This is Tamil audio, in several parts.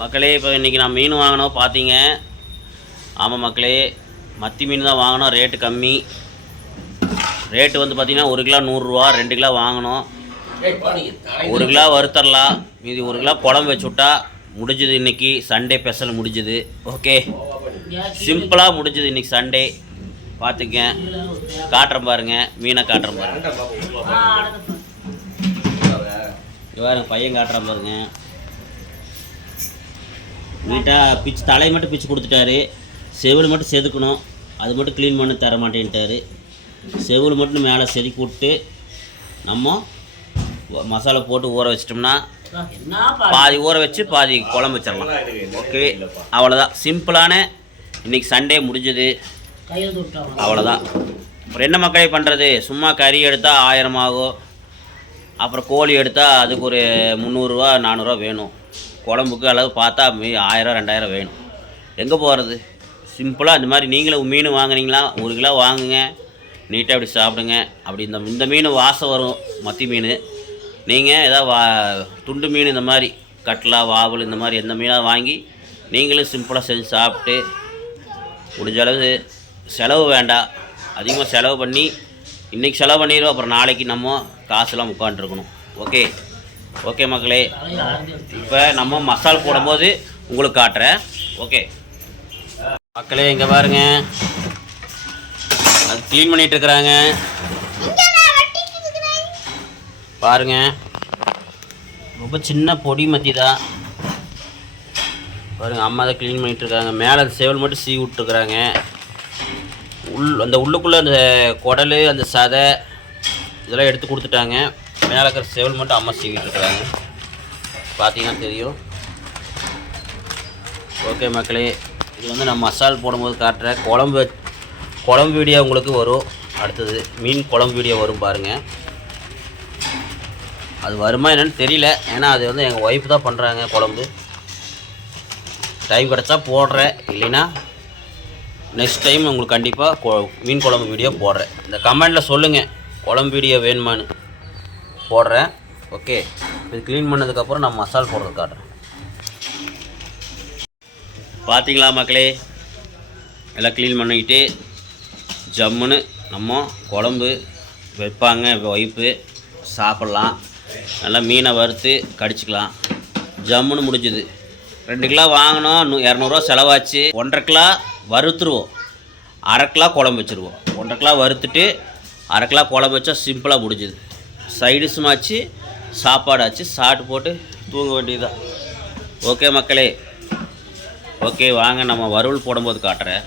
மக்களே, இப்போ இன்றைக்கி நான் மீன் வாங்கினோம் பார்த்தீங்க. ஆமாம் மக்களே, மத்தி மீன் தான் வாங்கினோம். ரேட்டு கம்மி. ரேட்டு வந்து பார்த்திங்கன்னா 1 கிலோ 100 ரூபா. 2 கிலோ வாங்கினோம். 1 கிலோ வறுத்தரலாம், மீதி 1 கிலோ குழம்பு வச்சு விட்டா முடிஞ்சுது. இன்றைக்கி சண்டே ஸ்பெஷல் முடிஞ்சுது. ஓகே, சிம்பிளாக முடிஞ்சுது இன்றைக்கி சண்டே. பார்த்துக்க, காட்டுறேன் பாருங்கள், மீனை காட்டுறேன் பாருங்க. பாருங்க, பையன் காட்டுறேன் பாருங்க. நீட்டாக பிச்சு தலையை மட்டும் பிச்சு கொடுத்துட்டாரு. செவில் மட்டும் செதுக்கணும், அது மட்டும் க்ளீன் பண்ணி தர மாட்டேன்ட்டார். செவில் மட்டும் மேலே செதுக்கி விட்டு நம்ம மசாலா போட்டு ஊற வச்சிட்டோம்னா பாதி ஊற வச்சு பாதி குழம்பு வச்சிடலாம். ஓகே, அவ்வளோதான். சிம்பிளான இன்றைக்கி சண்டே முடிஞ்சது. அவ்வளோதான். அப்புறம் என்ன மக்களே பண்ணுறது, சும்மா கறி எடுத்தால் 1000 ஆகும். அப்புறம் கோழி எடுத்தால் அதுக்கு ஒரு 300 ரூபா 400 ரூபா வேணும். குழம்புக்கு அளவு பார்த்தா 1000 2000 வேணும். எங்கே போகிறது? சிம்பிளாக இந்த மாதிரி நீங்களும் மீன் வாங்குனீங்களா 1 கிலோ வாங்குங்க, நீட்டாக அப்படி சாப்பிடுங்க. அப்படி இந்த மீன் வாசம் வரும், மத்தி மீன். நீங்கள் ஏதாவது துண்டு மீன் இந்த மாதிரி கட்லா வாவல் இந்த மாதிரி எந்த மீனாக வாங்கி நீங்களும் சிம்பிளாக செஞ்சு சாப்பிட்டு முடிஞ்ச அளவு செலவு வேண்டாம். அதிகமாக செலவு பண்ணி இன்றைக்கி செலவு பண்ணிடுவோம், அப்புறம் நாளைக்கு நம்ம காசுலாம் உட்காந்துருக்கணும். ஓகே ஓகே மக்களே, இப்போ நம்ம மசாலா போடும்போது உங்களுக்கு காட்டுறேன். ஓகே மக்களே, இங்கே பாருங்க, அது க்ளீன் பண்ணிகிட்ருக்குறாங்க பாருங்க. ரொம்ப சின்ன பொடி மத்தி தான் பாருங்க. அம்மா தான் க்ளீன் பண்ணிகிட்ருக்காங்க. மேலே அந்த சேவல் மட்டும் சீவி விட்டுருக்குறாங்க. அந்த உள்ளுக்குள்ளே அந்த குடல் அந்த சதை இதெல்லாம் எடுத்து கொடுத்துட்டாங்க. மேலே இருக்கிற சேவல் மட்டும் அம்மா சீவிட்டு இருக்கிறாங்க, பார்த்தீங்கன்னா தெரியும். ஓகே மக்களே, இது வந்து நான் மசால் போடும்போது காட்டுறேன். குழம்பு வீடியோ உங்களுக்கு வரும். அடுத்தது மீன் குழம்பு வீடியோ வரும் பாருங்கள். அது வருமா என்னன்னு தெரியல, ஏன்னா அது வந்து எங்கள் ஒய்ஃப் தான் பண்ணுறாங்க குழம்பு. டைம் கிடச்சா போடுறேன், இல்லைன்னா நெக்ஸ்ட் டைம் உங்களுக்கு கண்டிப்பாக மீன் குழம்பு வீடியோ போடுறேன். இந்த கமெண்டில் சொல்லுங்கள் குழம்பு வீடியோ வேணுமான்னு, போடுறேன். ஓகே, இது க்ளீன் பண்ணதுக்கப்புறம் நான் மசாலா போடுறது காட்டுறேன். பார்த்தீங்களா மக்களே, எல்லாம் க்ளீன் பண்ணிக்கிட்டு ஜம்முன்னு நம்ம குழம்பு வைப்பாங்க ஒய்ஃபு. சாப்பிட்லாம், நல்லா மீனை வறுத்து கடிச்சிக்கலாம். ஜம்முன்னு முடிஞ்சுது. 2 கிலோ வாங்கினோம், 200 ரூபா செலவாச்சு. 1.5 கிலோ வறுத்துருவோம், 1/2 கிலோ குழம்பு வச்சுருவோம். 1.5 கிலோ வறுத்துட்டு 1/2 கிலோ குழம்பு வச்சா சிம்பிளாக முடிஞ்சுது. சைடிஸுமாச்சு, சாப்பாடாச்சு, சாப்பிட்டு போட்டு தூங்க வேண்டியதுதான். ஓகே மக்களே, ஓகே வாங்க நம்ம வறுவல் போடும்போது காட்டுறேன்.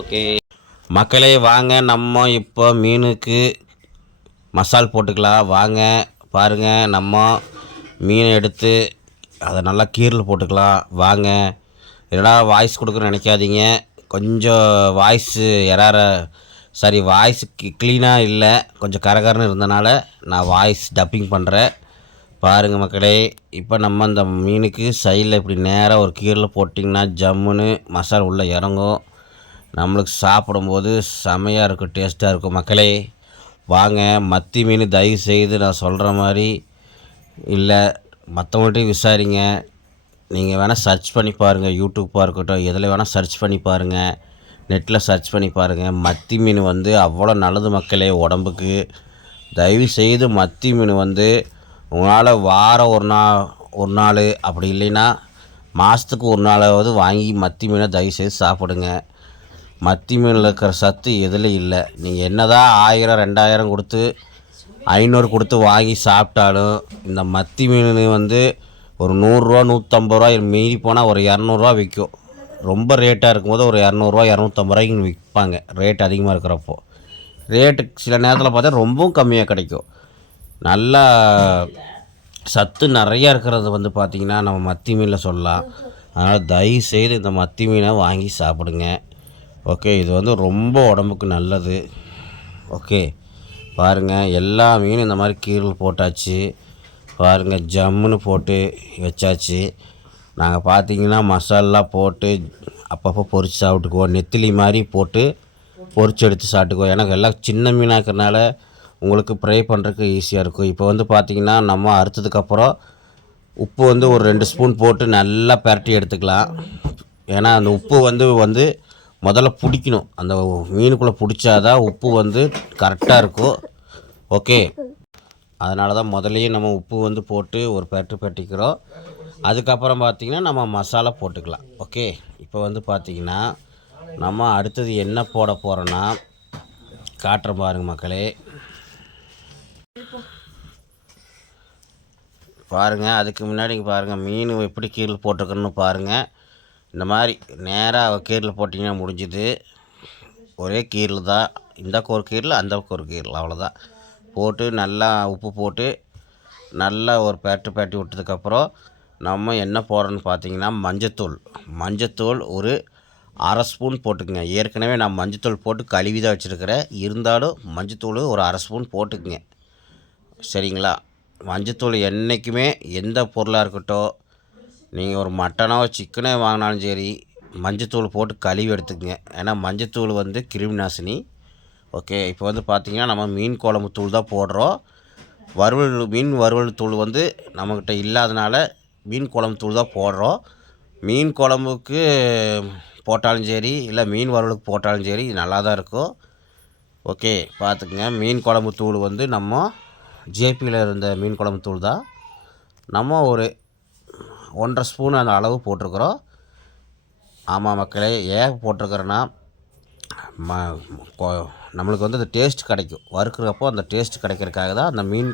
ஓகே மக்களே, வாங்க நம்ம இப்போ மீனுக்கு மசால் போட்டுக்கலாம். வாங்க பாருங்கள், நம்ம மீனை எடுத்து அதை நல்லா கீரில் போட்டுக்கலாம். வாங்க. என்னடா வாய்ஸ் கொடுக்குறேன்னு நினைக்காதீங்க, கொஞ்சம் வாய்ஸு வாய்ஸ் க்ளீனாக இல்லை, கொஞ்சம் கரகரன்னு இருந்தனால நான் வாய்ஸ் டப்பிங் பண்ணுறேன். பாருங்கள் மக்களே, இப்போ நம்ம இந்த மீனுக்கு சைடில் இப்படி நேராக ஒரு கீரில் போட்டிங்கன்னா ஜம்முன்னு மசாலா உள்ளே இறங்கும். நம்மளுக்கு சாப்பிடும்போது செமையாக இருக்கும், டேஸ்ட்டாக இருக்கும். மக்களே வாங்க, மத்தி மீன் தயவு செய்து நான் சொல்கிற மாதிரி இல்லை, மற்றவங்கள்ட்டையும் விசாரிங்க. நீங்கள் வேணால் சர்ச் பண்ணி பாருங்கள், யூடியூப்பாக இருக்கட்டும், எதில் வேணால் சர்ச் பண்ணி பாருங்கள், நெட்டில் சர்ச் பண்ணி பாருங்கள். மத்தி மீன் வந்து அவ்வளோ நல்லது மக்களே உடம்புக்கு. தயவு செய்து மத்தி மீன் வந்து உங்களால் வாரம் ஒரு நாள் அப்படி இல்லைன்னா மாதத்துக்கு ஒரு நாளாவது வாங்கி மத்தி மீனை தயவு செய்து சாப்பிடுங்க. மத்தி மீனில் இருக்கிற சத்து எதில் இல்லை. நீங்கள் என்ன தான் 1000 2000 கொடுத்து 500 கொடுத்து வாங்கி சாப்பிட்டாலும் இந்த மத்தி மீன் வந்து ஒரு 100 ரூபா 150 ரூபா மீறி போனால் ஒரு 200 ரூபா விற்கும். ரொம்ப ரேட்டாக இருக்கும்போது ஒரு 200 ரூபா 250 ரூபாய்க்கு விற்பாங்க, ரேட் அதிகமாக இருக்கிறப்போ. ரேட்டு சில நேரத்தில் பார்த்தா ரொம்பவும் கம்மியாக கிடைக்கும். நல்லா சத்து நிறையா இருக்கிறது வந்து பார்த்திங்கன்னா நம்ம மத்தி மீனில் சொல்லலாம். அதனால் தயவு செய்து இந்த மத்தி மீனை வாங்கி சாப்பிடுங்க. ஓகே, இது வந்து ரொம்ப உடம்புக்கு நல்லது. ஓகே பாருங்கள், எல்லா மீனும் இந்த மாதிரி கீரல் போட்டாச்சு. பாருங்கள், ஜம்முன்னு போட்டு வச்சாச்சு. நாங்கள் பார்த்திங்கன்னா மசாலா போட்டு அப்பப்போ பொரித்து சாப்பிட்டுக்குவோம். நெத்திலி மாதிரி போட்டு பொரித்து எடுத்து சாப்பிட்டுக்குவோம். எனக்கு எல்லாம் சின்ன மீனாக இருக்கிறனால உங்களுக்கு ஃப்ரை பண்ணுறதுக்கு ஈஸியாக இருக்கும். இப்போ வந்து பார்த்திங்கன்னா நம்ம அறுத்ததுக்கப்புறம் உப்பு வந்து ஒரு 2 ஸ்பூன் போட்டு நல்லா பரட்டி எடுத்துக்கலாம். ஏன்னா அந்த உப்பு வந்து முதல்ல பிடிக்கணும். அந்த மீனுக்குள்ளே பிடிச்சாதான் உப்பு வந்து கரெக்டாக இருக்கும். ஓகே, அதனால தான் முதலையே நம்ம உப்பு வந்து போட்டு ஒரு பரட்டிக்கிறோம். அதுக்கப்புறம் பார்த்திங்கன்னா நம்ம மசாலா போட்டுக்கலாம். ஓகே, இப்போ வந்து பார்த்திங்கன்னா நம்ம அடுத்தது என்ன போட போகிறோன்னா காட்டுறேன் பாருங்கள் மக்களே. பாருங்கள், அதுக்கு முன்னாடி பாருங்கள் மீன் எப்படி கீரல் போட்டிருக்கணும்னு பாருங்கள். இந்த மாதிரி நேராக கீரல் போட்டிங்கன்னா முடிஞ்சுது. ஒரே கீரல் தான், இந்த ஒரு கீரல் அந்த ஒரு கீரல், அவ்வளோதான். போட்டு நல்லா உப்பு போட்டு நல்லா ஒரு பரட்டி விட்டதுக்கப்புறம் நம்ம என்ன போடுறோன்னு பார்த்தீங்கன்னா மஞ்சத்தூள் ஒரு 1/2 ஸ்பூன் போட்டுக்குங்க. ஏற்கனவே நான் மஞ்சத்தூள் போட்டு கழுவி தான் வச்சுருக்கிறேன். இருந்தாலும் மஞ்சத்தூள் ஒரு 1/2 ஸ்பூன் போட்டுக்குங்க, சரிங்களா? மஞ்சத்தூள் என்றைக்குமே எந்த பொருளாக இருக்கட்டும், நீங்கள் ஒரு மட்டனோ சிக்கனோ வாங்கினாலும் சரி, மஞ்சத்தூள் போட்டு கழுவி எடுத்துக்கங்க. ஏன்னா மஞ்சத்தூள் வந்து கிருமி நாசினி. ஓகே, இப்போ வந்து பார்த்திங்கன்னா நம்ம மீன் குழம்பு தூள் தான் போடுறோம். மீன் வறுவல் தூள் வந்து நம்மக்கிட்ட இல்லாதனால மீன் குழம்பு தூள் தான் போடுறோம். மீன் குழம்புக்கு போட்டாலும் சரி, இல்லை மீன் வறுவலுக்கு போட்டாலும் சரி, நல்லா தான் இருக்கும். ஓகே, பார்த்துக்குங்க. மீன் குழம்பு தூள் வந்து நம்ம ஜேபியில் இருந்த மீன் குழம்பு தூள் தான். நம்ம ஒரு 1.5 ஸ்பூன் அந்த அளவு போட்டிருக்குறோம். ஆமாம் மக்களே, ஏன் போட்டிருக்கிறேன்னா நம்மளுக்கு வந்து அந்த டேஸ்ட் கிடைக்கும். வறுக்கிறப்போ அந்த டேஸ்ட் கிடைக்கிறதுக்காக தான் அந்த மீன்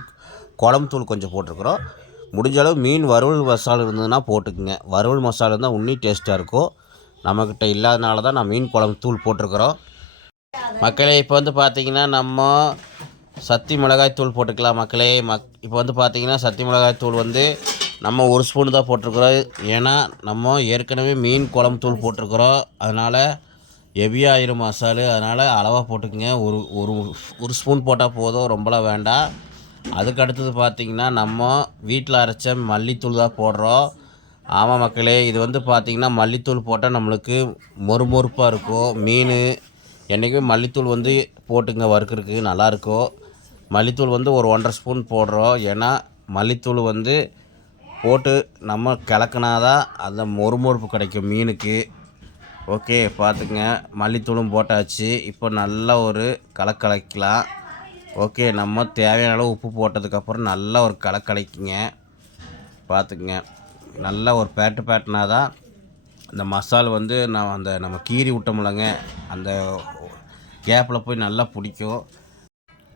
குழம்பு தூள் கொஞ்சம் போட்டிருக்குறோம். முடிஞ்ச அளவு மீன் வறுவல் மசாலா இருந்ததுன்னா போட்டுக்குங்க. வறுவல் மசாலா இருந்தால் இன்னும் டேஸ்ட்டாக இருக்கும். நம்மக்கிட்ட இல்லாதனால தான் நான் மீன் குழம்பு தூள் போட்டிருக்குறோம். மக்களே, இப்போ வந்து பார்த்திங்கன்னா நம்ம சத்தி மிளகாய் தூள் போட்டுக்கலாம் மக்களே. இப்போ வந்து பார்த்திங்கன்னா சத்தி மிளகாய் தூள் வந்து நம்ம 1 ஸ்பூன் தான் போட்டிருக்குறோம். ஏன்னா நம்ம ஏற்கனவே மீன் குழம்பு தூள் போட்டிருக்குறோம். அதனால் ஹெவியாகிரும் மசாலு. அதனால் அளவாக போட்டுக்குங்க. ஒரு ஸ்பூன் போட்டால் போதும், ரொம்பலாம் வேண்டாம். அதுக்கு அடுத்தது பார்த்திங்கன்னா நம்ம வீட்டில் அரைச்ச மல்லித்தூள் தான் போடுறோம். ஆமாம் மக்களே, இது வந்து பார்த்திங்கன்னா மல்லித்தூள் போட்டால் நம்மளுக்கு மொறுமொறுப்பாக இருக்கும். மீன் என்றைக்குமே மல்லித்தூள் வந்து போட்டுங்க, வறுக்கிறதுக்கு நல்லாயிருக்கும். மல்லித்தூள் வந்து ஒரு 1.5 ஸ்பூன் போடுறோம். ஏன்னா மல்லித்தூள் வந்து போட்டு நம்ம கிளக்குனாதான் அந்த மொறுமொறுப்பு கிடைக்கும் மீனுக்கு. ஓகே, பார்த்துங்க, மல்லித்தூளும் போட்டாச்சு. இப்போ நல்லா ஒரு கலக்கலாம். ஓகே, நம்ம தேவையான அளவு உப்பு போட்டதுக்கப்புறம் நல்லா ஒரு கலக்கிங்க. பார்த்துக்குங்க, நல்லா ஒரு பேட்டினா தான் அந்த மசால் வந்து நம்ம கீறி விட்டோம்லங்க, அந்த கேப்பில் போய் நல்லா பிடிக்கும்.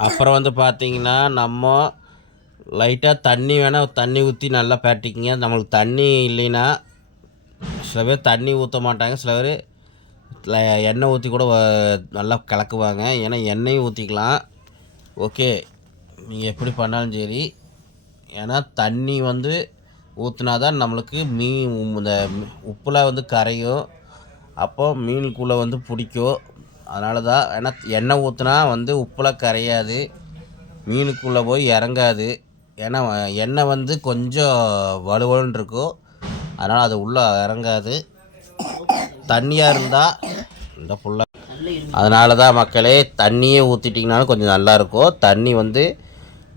அப்புறம் வந்து பார்த்திங்கன்னா நம்ம லைட்டாக தண்ணி ஊற்றி நல்லா பேட்டிக்கிங்க. நம்மளுக்கு தண்ணி இல்லைன்னா சில பேர் தண்ணி ஊற்ற மாட்டாங்க, சில பேர் எண்ணெய் ஊற்றி கூட நல்லா கலக்குவாங்க. ஏன்னா எண்ணெயும் ஊற்றிக்கலாம். ஓகே, நீங்கள் எப்படி பண்ணாலும் சரி. ஏன்னா தண்ணி வந்து ஊற்றினா தான் நம்மளுக்கு இந்த உப்புலாம் வந்து கரையும், அப்போ மீனுக்குள்ளே வந்து பிடிக்கும். அதனால தான். ஏன்னா எண்ணெய் ஊற்றினா வந்து உப்புலாம் கரையாது, மீனுக்குள்ளே போய் இறங்காது. ஏன்னா எண்ணெய் வந்து கொஞ்சம் வலுவலுன்னு இருக்கும், அதனால் அது உள்ளே இறங்காது. தண்ணியாக இருந்தால் இந்த ஃபுல்லாக, அதனால தான் மக்களே தண்ணியே ஊற்றிட்டிங்கனாலும் கொஞ்சம் நல்லாயிருக்கும். தண்ணி வந்து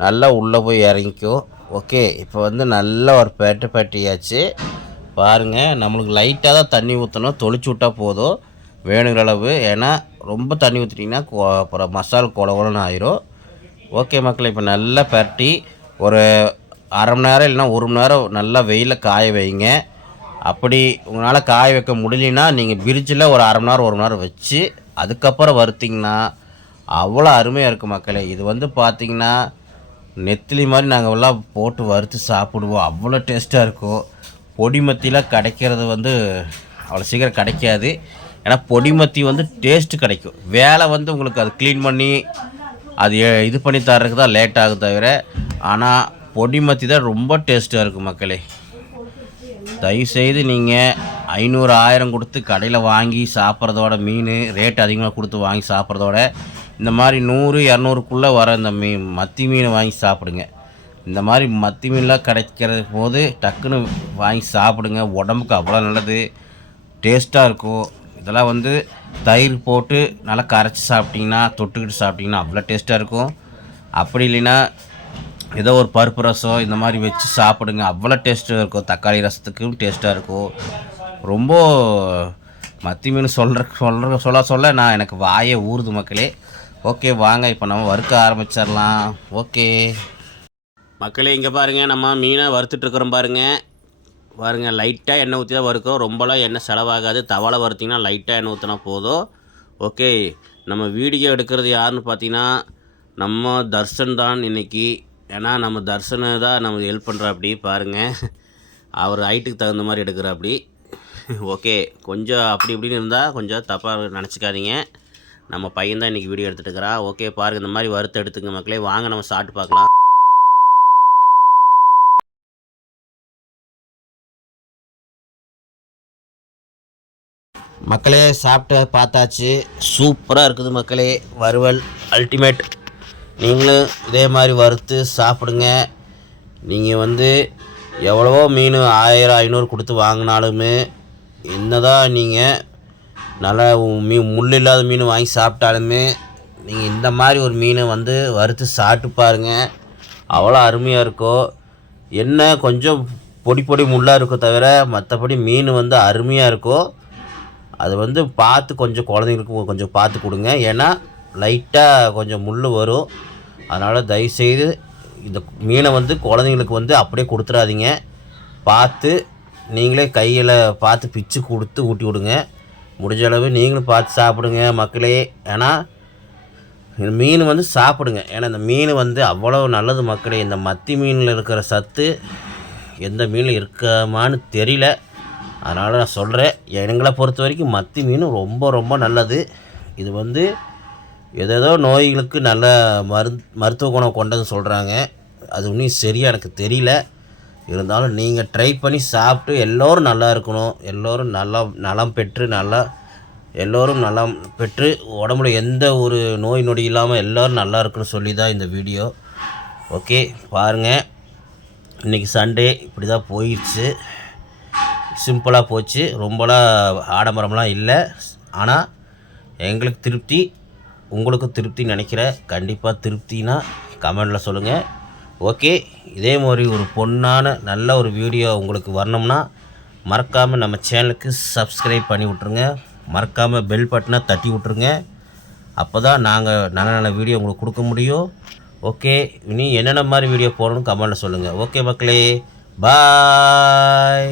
நல்லா உள்ளே போய் இறங்கிக்கும். ஓகே, இப்போ வந்து நல்லா ஒரு பட்டியாச்சு பாருங்கள். நம்மளுக்கு லைட்டாக தான் தண்ணி ஊற்றணும், தொளிச்சு விட்டால் போதும் வேணுங்கிற அளவு. ஏன்னா ரொம்ப தண்ணி ஊற்றிட்டிங்கன்னா அப்புறம் மசாலா குழன்னு ஆயிரும். ஓகே மக்களே, இப்போ நல்லா பரட்டி ஒரு 1/2 மணி நேரம் இல்லைனா 1 மணி நேரம் நல்லா வெயிலில் காய வைங்க. அப்படி உங்களால் காய வைக்க முடியலன்னா நீங்கள் ஃப்ரிட்ஜில் ஒரு 1/2 மணி நேரம் 1 மணி நேரம் வச்சு அதுக்கப்புறம் வறுத்திங்கன்னா அவ்வளோ அருமையாக இருக்கும் மக்களே. இது வந்து பார்த்திங்கன்னா நெத்திலி மாதிரி நாங்கள் எல்லாம் போட்டு வறுத்து சாப்பிடுவோம், அவ்வளோ டேஸ்ட்டாக இருக்கும். பொடி மத்திலாம் கிடைக்கிறது வந்து அவ்வளோ சீக்கிரம் கிடைக்காது. ஏன்னா பொடி மத்தி வந்து டேஸ்ட்டு கிடைக்கும், வேலை வந்து உங்களுக்கு அது க்ளீன் பண்ணி அது இது பண்ணி தர்றதுக்கு தான் லேட் ஆகும் தவிர, ஆனால் பொடி மத்தி தான் ரொம்ப டேஸ்ட்டாக இருக்கும் மக்களே. தயவுசெய்து நீங்கள் 500 1000 கொடுத்து கடையில் வாங்கி சாப்பிட்றதோட, மீன் ரேட் அதிகமாக கொடுத்து வாங்கி சாப்பிட்றதோட, இந்த மாதிரி 100 200க்குள்ளே வர இந்த மத்தி மீனை வாங்கி சாப்பிடுங்க. இந்த மாதிரி மத்தி மீன்லாம் கிடைக்கிற போது டக்குன்னு வாங்கி சாப்பிடுங்க, உடம்புக்கு அவ்வளோ நல்லது, டேஸ்ட்டாக இருக்கும். இதெல்லாம் வந்து தயிர் போட்டு நல்லா கரைச்சி சாப்பிட்டிங்கன்னா, தொட்டுக்கிட்டு சாப்பிட்டிங்கன்னா அவ்வளோ டேஸ்ட்டாக இருக்கும். அப்படி இல்லைன்னா ஏதோ ஒரு பருப்பு ரசம் இந்த மாதிரி வச்சு சாப்பிடுங்க. அவ்வளோ டேஸ்ட்டாக இருக்கும். தக்காளி ரசத்துக்கும் டேஸ்ட்டாக இருக்கும். ரொம்ப மத்தி மீன் சொல்ல நான் எனக்கு வாயே ஊறுது மக்களே. ஓகே வாங்க இப்போ நம்ம வறுக்க ஆரம்பிச்சிடலாம். ஓகே மக்களே, இங்கே பாருங்கள், நம்ம மீனை வறுத்துட்ருக்குறோம் பாருங்கள். லைட்டாக எண்ணெய் ஊற்றி தான் வறுக்கிறோம். ரொம்பலாம் எண்ணெய் செலவாகாது. தவாலை வறுத்திங்கன்னா லைட்டாக எண்ணெய் ஊற்றினா போதும். ஓகே, நம்ம வீடியோ எடுக்கிறது யாருன்னு பார்த்தீங்கன்னா நம்ம தர்ஷன் தான் இன்றைக்கி. ஏன்னா நம்ம தர்ஷனை தான் நம்ம ஹெல்ப் பண்ணுறாப்படி பாருங்கள். அவர் ஹைட்டுக்கு தகுந்த மாதிரி எடுக்கிறாப்படி. ஓகே, கொஞ்சம் அப்படி இப்படின்னு இருந்தால் கொஞ்சம் தப்பாக நினச்சிக்காதீங்க. நம்ம பையன் தான் இன்றைக்கி வீடியோ எடுத்துகிட்டு இருக்கிறான். ஓகே பாருங்கள், இந்த மாதிரி வறுத்து எடுத்துங்க மக்களே. வாங்க நம்ம சாப்பிட்டு பார்க்கலாம். மக்களே சாப்பிட்டு பார்த்தாச்சு. சூப்பராக இருக்குது மக்களே. வறுவல் அல்டிமேட். நீங்களும் இதே மாதிரி வறுத்து சாப்பிடுங்க. நீங்கள் எவ்வளவோ மீன் 1000 500 கொடுத்து வாங்கினாலுமே என்னதான் நீங்கள் நல்லா முள் இல்லாத மீன் வாங்கி சாப்பிட்டாலுமே நீங்கள் இந்த மாதிரி ஒரு மீனை வறுத்து சாப்பிட்டு பாருங்கள். அவ்வளோ அருமையாக இருக்கும். என்ன கொஞ்சம் பொடி முள்ளாக இருக்கும் தவிர மற்றபடி மீன் அருமையாக இருக்கும். அது பார்த்து கொஞ்சம் குழந்தைங்களுக்கு கொஞ்சம் பார்த்து கொடுங்க. ஏன்னா லைட்டாக கொஞ்சம் முள் வரும். அதனால் தயவுசெய்து இந்த மீனை குழந்தைங்களுக்கு அப்படியே கொடுத்துடாதீங்க. பார்த்து நீங்களே கையில் பார்த்து பிச்சு கொடுத்து ஊட்டி விடுங்க. முடிஞ்ச அளவு நீங்களும் பார்த்து சாப்பிடுங்க மக்களே. ஏன்னா இந்த மீன் சாப்பிடுங்க. ஏன்னா இந்த மீன் அவ்வளோ நல்லது மக்களே. இந்த மத்தி மீனில் இருக்கிற சத்து எந்த மீனில் இருக்கமான்னு தெரியல. அதனால் நான் சொல்கிறேன், எங்களை பொறுத்த வரைக்கும் மத்தி மீன் ரொம்ப ரொம்ப நல்லது. இது ஏதேதோ நோய்களுக்கு நல்ல மருத்துவ குணம் கொண்டதுன்னு சொல்கிறாங்க. அது இன்னும் சரியாக எனக்கு தெரியல. இருந்தாலும் நீங்கள் ட்ரை பண்ணி சாப்பிட்டு எல்லோரும் நல்லா இருக்கணும். எல்லோரும் நலம் பெற்று எல்லோரும் நலம் பெற்று உடம்புல எந்த ஒரு நோய் நொடி இல்லாமல் எல்லோரும் நல்லா இருக்குன்னு சொல்லி தான் இந்த வீடியோ. ஓகே பாருங்கள், இன்றைக்கி சண்டே இப்படி தான் போயிடுச்சு. சிம்பிளாக போச்சு. ரொம்பலாம் ஆடம்பரம்லாம் இல்லை. ஆனால் எங்களுக்கு திருப்தி, உங்களுக்கும் திருப்தி நினைக்கிறேன். கண்டிப்பாக திருப்தினா கமெண்டில் சொல்லுங்கள். ஓகே, இதே மாதிரி ஒரு பொண்ணான நல்ல ஒரு வீடியோ உங்களுக்கு வரணும்னா மறக்காமல் நம்ம சேனலுக்கு சப்ஸ்கிரைப் பண்ணி விட்ருங்க. மறக்காமல் பெல் பட்டனை தட்டி விட்ருங்க. அப்போ தான் நாங்கள் நல்ல நல்ல வீடியோ உங்களுக்கு கொடுக்க முடியும். ஓகே, இனி என்னென்ன மாதிரி வீடியோ போடணும்னு கமெண்டில் சொல்லுங்கள். ஓகே மக்களே, பாய்.